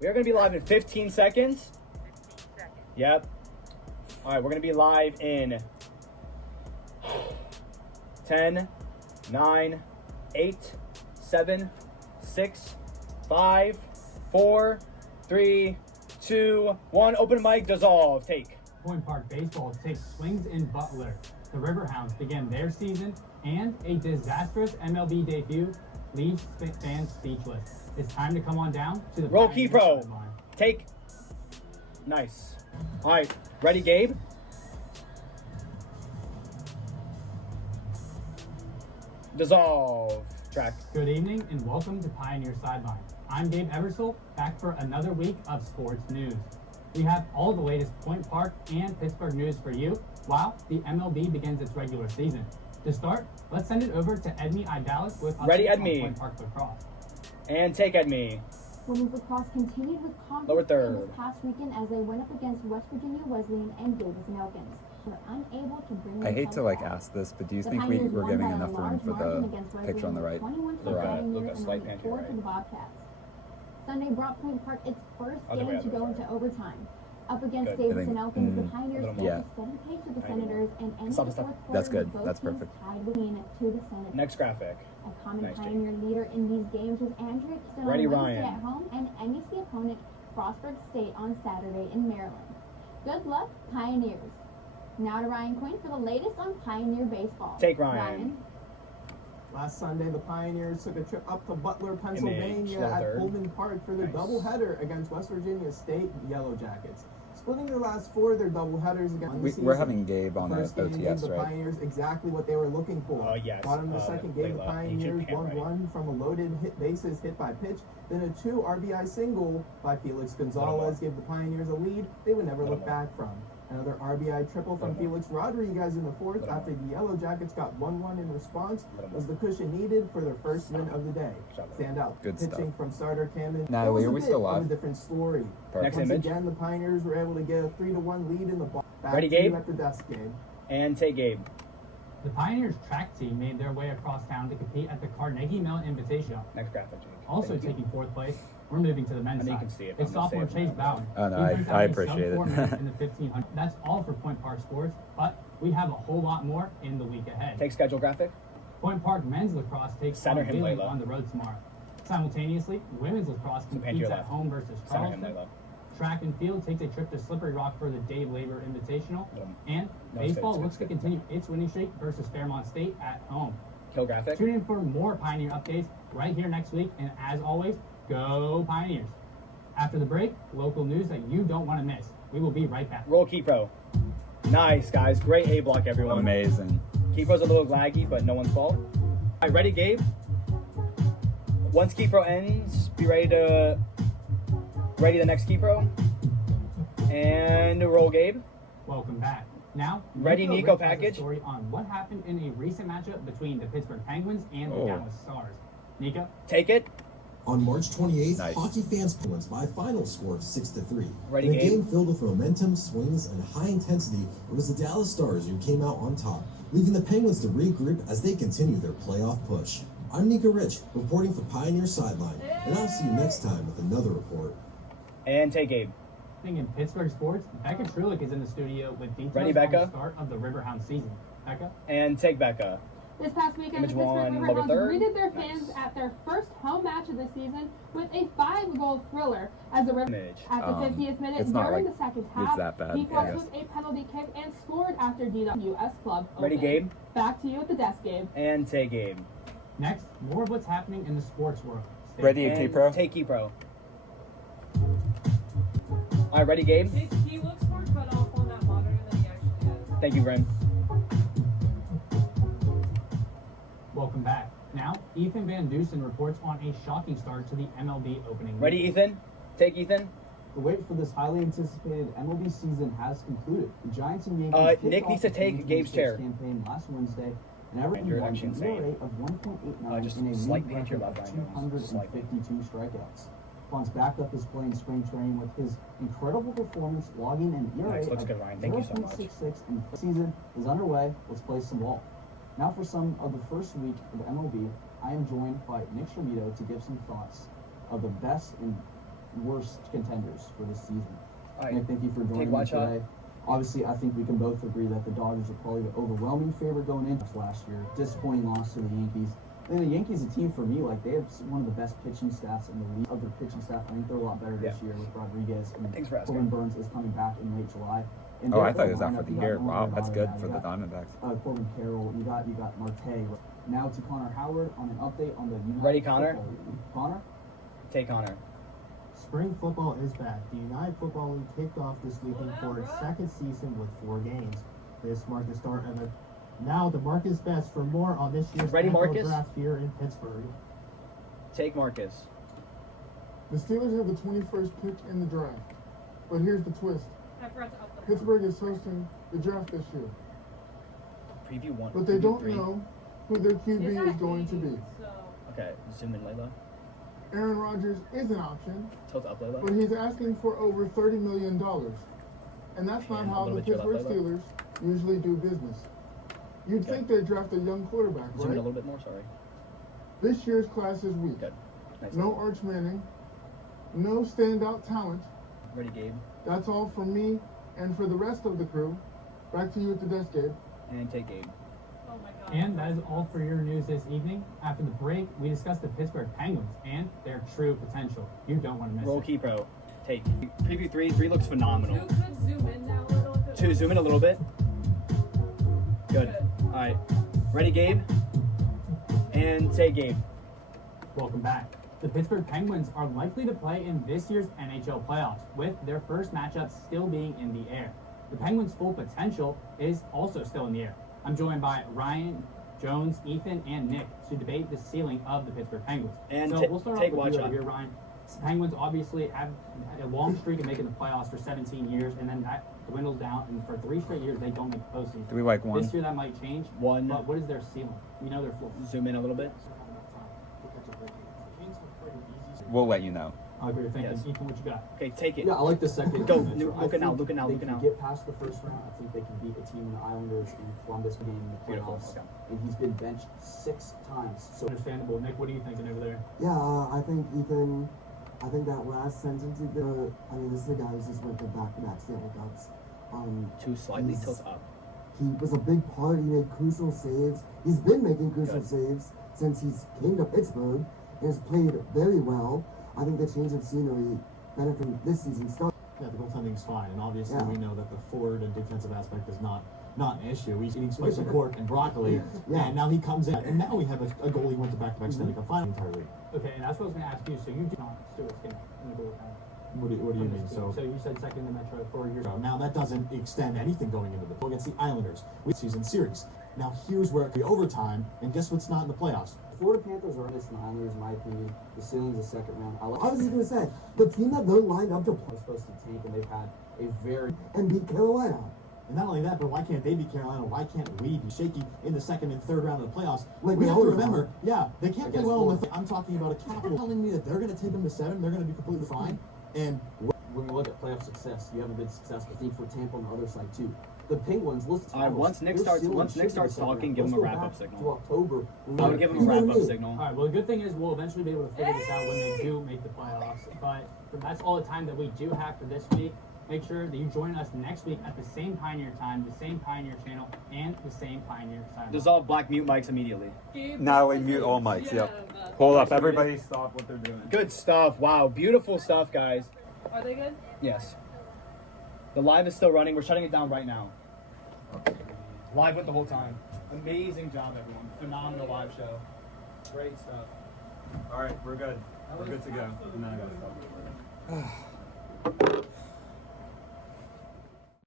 We are going to be live in 15 seconds. 15 seconds. Yep. All right, we're going to be live in 10, 9, 8, 7, 6, 5, 4, 3, 2, 1. Open mic, dissolve, take. Point Park Baseball takes swings in Butler. The Riverhounds begin their season, and a disastrous MLB debut leaves fans speechless. It's time to come on down to the Roll Pioneer key pro. sideline. Take. Nice. All right, ready, Gabe? Dissolve. Track. Good evening and welcome to Pioneer Sideline. I'm Gabe Eversole, back for another week of sports news. We have all the latest Point Park and Pittsburgh news for you while the MLB begins its regular season. To start, let's send it over to Edme Idalis with Ready, updates on Edme. Point Park lacrosse. And take Edme. Women's lacrosse continued with Lower confidence third. this past weekend as they went up against West Virginia Wesleyan and Davis and Elkins. They were unable to bring I hate to themselves back. ask this, but do you The think Pioneers we're won giving by a enough room large for margin the against picture on the right? 21 to The right. 7 Look, a years and slight only pan to 4 your to the Bobcats. Sunday brought Point Park its first Other way, game to other go way. into overtime. Up against Good. Davis I think- and Elkins, the a Pioneers little kept more. a steady pace with the I agree. Senators and ended Stop, the stop. fourth quarter That's good. with both That's teams perfect. tied between to the Senators. Next graphic. A common Nice, Jake. Pioneer leader in these games was Andrew Kingston Ready, on Wednesday Ryan. at home and MEC opponent Frostburg State on Saturday in Maryland. Good luck, Pioneers. Now to Ryan Quinn for the latest on Pioneer baseball. Take Ryan. Last Sunday, the Pioneers took a trip up to Butler, Pennsylvania lower at third. Pullman Park for their Nice. doubleheader against West Virginia State Yellow Jackets. Splitting their last four of their doubleheaders against the We're season. having Gabe on The the first game gave OTS, the right? Pioneers exactly what they were looking for. Yes. Bottom of the second game, the Layla, Pioneers Egypt, won right. one from a loaded bases hit by pitch. Then a 2 RBI single by Felix Gonzalez gave the Pioneers a lead they would never look back from. Another RBI triple from Felix Rodriguez in the fourth after the Yellow Jackets got 1-1 in response was the cushion needed for their first win of the day. Stand out. Good Pitching stuff. from starter Camden. Natalie, That are was we a still bit of live? a different story. Next Once image. again, the Pioneers were able to get a 3-1 lead in the ball. Back Ready, to you Gabe? at the desk, Gabe. And take Gabe. The Pioneers track team made their way across town to compete at the Carnegie Mellon Invitational. Next graphic, Jake. Also Thank you. taking fourth place, we're moving to the men's I know you side. can see it, but It's I'm gonna sophomore say it Chase now. Bowden. Oh, no, He's been I averaging appreciate sub 4 it. minutes in the 1500. That's all for Point Park sports, but we have a whole lot more in the week ahead. Take schedule graphic. Point Park men's lacrosse takes Center on him, Wheeling Layla. on the road tomorrow. Simultaneously, women's lacrosse Pan to competes your at left. home versus Center him, Charleston. Layla. Track and field takes a trip to Slippery Rock for the Dave Labor Invitational. And No, it's baseball good, looks to it's good. continue its winning streak versus Fairmont State at home. Kill graphic. Tune in for more Pioneer updates right here next week. And as always, go Pioneers. After the break, local news that you don't want to miss. We will be right back. Roll key pro. Nice, guys. Great A block, everyone. Amazing. Key pro's a little laggy, but no one's fault. All right, ready, Gabe? Once key pro ends, be ready to ready the next key pro. And roll, Gabe. Welcome back. Now, Ready, Nico Rich has a package? story on what happened in a recent matchup between the Pittsburgh Penguins and the Oh. Dallas Stars. Nico? Take it. On March 28th, Nice. hockey fans wins by a final score of 6-3. Ready, In a Gabe? game filled with momentum, swings, and high intensity, it was the Dallas Stars who came out on top, leaving the Penguins to regroup as they continue their playoff push. I'm Nico Rich, reporting for Pioneer Sideline, and I'll see you next time with another report. And take Gabe. In Pittsburgh sports, Becca Trulick is in the studio with details Ready, on Becca? the start of the Riverhound season. Becca? And take Becca. This past weekend, Image the Pittsburgh one, lower Riverhounds third. greeted their fans Nice. at their first home match of the season with a 5-goal thriller as the River Image. at the 50th minute it's not during like the second it's half. that bad, He I was guess. with a penalty kick and scored after DWS club. Ready, opened. Gabe? Back to you at the desk, Gabe. And take Gabe. Next, more of what's happening in the sports world. Stay Ready, And key pro? take key pro. All right, ready, Gabe? He looks more cut off on that monitor than he actually is. Thank you, Bryn. Welcome back. Now, Ethan Van Dusen reports on a shocking start to the MLB opening. Ready, week. Ethan? Take Ethan. The wait for this highly anticipated MLB season has concluded. The Giants and Yankees kicked Nick off needs to the take 2026 Gabe's chair. campaign last Wednesday, and everyone You're won actually an insane. ERA of 1.89 Just in a slight league pan to your record left, of Ryan. Slightly. 252 strikeouts. Fonz backed up his play in spring training with his incredible performance, logging an ERA Nice, looks of good, Ryan. Thank you so much. 0.66, and the season is underway. Let's play some ball. Now for some of the first week of MLB, I am joined by Nick Shermito to give some thoughts of the best in worst contenders for this season. All right. Nick, thank you for joining me watch out. today. Obviously, I think we can both agree that the Dodgers are probably the overwhelming favorite going into last year. Disappointing loss to the Yankees. And the Yankees, a team for me, like they have one of the best pitching staffs in the league. Of their pitching staff, I think they're a lot better this year with Rodriguez, and Thanks for asking. Corbin Burns is coming back in late July. And Oh, I their thought it was out lineup, for the you got year. Nolan Wow, that's Arenado, good you for the got, Diamondbacks. Corbin Carroll, you got Marte. Now to Connor Howard on an update on the United Ready, Connor? Football League. Connor? Take Connor. Spring football is back. The United Football League kicked off this weekend for its second season with 4 games. This marked the start of it. Now the Marcus bets for more on this year's Ready, NFL Marcus? draft here in Pittsburgh. Take Marcus. The Steelers have the 21st pick in the draft. But here's the twist. I forgot to up the Pittsburgh is hosting the draft this year. Preview 1. But they preview don't 3. know who their QB It's is at going to 80, be. So Okay, zoom in, Layla. Aaron Rodgers is an option, Tilt up, Layla. but he's asking for over $30 million. And that's not And a how little the bit to your Pittsburgh left, Steelers usually do business. You'd Okay. think they'd draft a young quarterback, Zoom in a right? little bit more, sorry. This year's class is weak. Good. Nice. No Arch Manning, no standout talent. Ready, Gabe. That's all from me and for the rest of the crew. Back to you at the desk, Gabe. And take Gabe. oh my god. And that is all for your news this evening. After the break, we discussed the Pittsburgh Penguins and their true potential. You don't want to miss Roll it. key pro. Take. Preview 3. 3 looks phenomenal. You could zoom in now a little bit. 2, zoom in a little bit. Good. Alright. Ready, Gabe? And take Gabe. Welcome back. The Pittsburgh Penguins are likely to play in this year's NHL playoffs, with their first matchup still being in the air. The Penguins' full potential is also still in the air. I'm joined by Ryan, Jones, Ethan, and Nick to debate the ceiling of the Pittsburgh Penguins. And so ta- we'll start take off with watch you on. over here, Ryan. Penguins obviously have had a long streak of making the playoffs for 17 years, and then that dwindles down, and for 3 straight years they don't make the postseason. Do we like one? This year that might change. 1. But what is their ceiling? We know their floor. Zoom in a little bit. We'll let you know. I agree with thinking. Yes. Ethan, what you got? Okay, take it. Yeah, I like the second. Go, matchup. look I it now, think look it now, they look it can now. get past the first round. I think they can beat a team in the Islanders in Columbus game in the Beautiful. playoffs. Okay. And he's been benched 6 times. So Understandable. Nick, what are you thinking over there? Yeah, I think Ethan, I think that last sentence he did, I mean, this is the guy who's just went to back-to-back Stanley Cups. 2 slightly he's- tilt up. He was a big part, he made crucial saves. He's been making crucial Good. saves since he's came to Pittsburgh and has played very well. I think the change of scenery benefited this season start. Yeah, the goaltending's fine, and obviously Yeah. we know that the forward and defensive aspect is not an issue. He's eating spicy pork and broccoli, Yeah. and now he comes in, and now we have a goalie who went to back-to-back Stanley Cup final entirely. Okay, and that's what I was going to ask you. So you do not Stuart Skinner in the goaltender. What do you mean? So you said second in the Metro for your Now that doesn't extend anything going into the against the Islanders with season series. Now here's where it could be overtime, and guess what's not in the playoffs? Florida Panthers are in this, and the Islanders, in my opinion, the ceiling's a second round. I was just gonna say, the team that they're lined up to play They're supposed to tank, and they've had a very and beat Carolina. And not only that, but why can't they beat Carolina? Why can't we be shaky in the second and third round of the playoffs? Like we we have to always remember, are. yeah, they can't play Against well in the. Florida. I'm talking about a capital telling me that they're going to take them to 7. They're going to be completely fine. And when we look at playoff success, you haven't been successful. I think for Tampa on the other side too. The Penguins, listen. All right, once Nick starts talking, give him a wrap-up signal. To October. I would give him a wrap-up signal. All right. Well, the good thing is we'll eventually be able to figure this out when they do make the playoffs. But that's all the time that we do have for this week. Make sure that you join us next week at the same Pioneer time, the same Pioneer channel, and the same Pioneer side. Dissolve black mute mics immediately. Now we mute all mics. Yep. Hold up, everybody! Stop what they're doing. Good stuff. Wow, beautiful stuff, guys. Are they good? Yes. The live is still running. We're shutting it down right now. Live went the whole time. Amazing job, everyone. Phenomenal live show. Great stuff. All right, we're good. We're good to go. And then I gotta stop.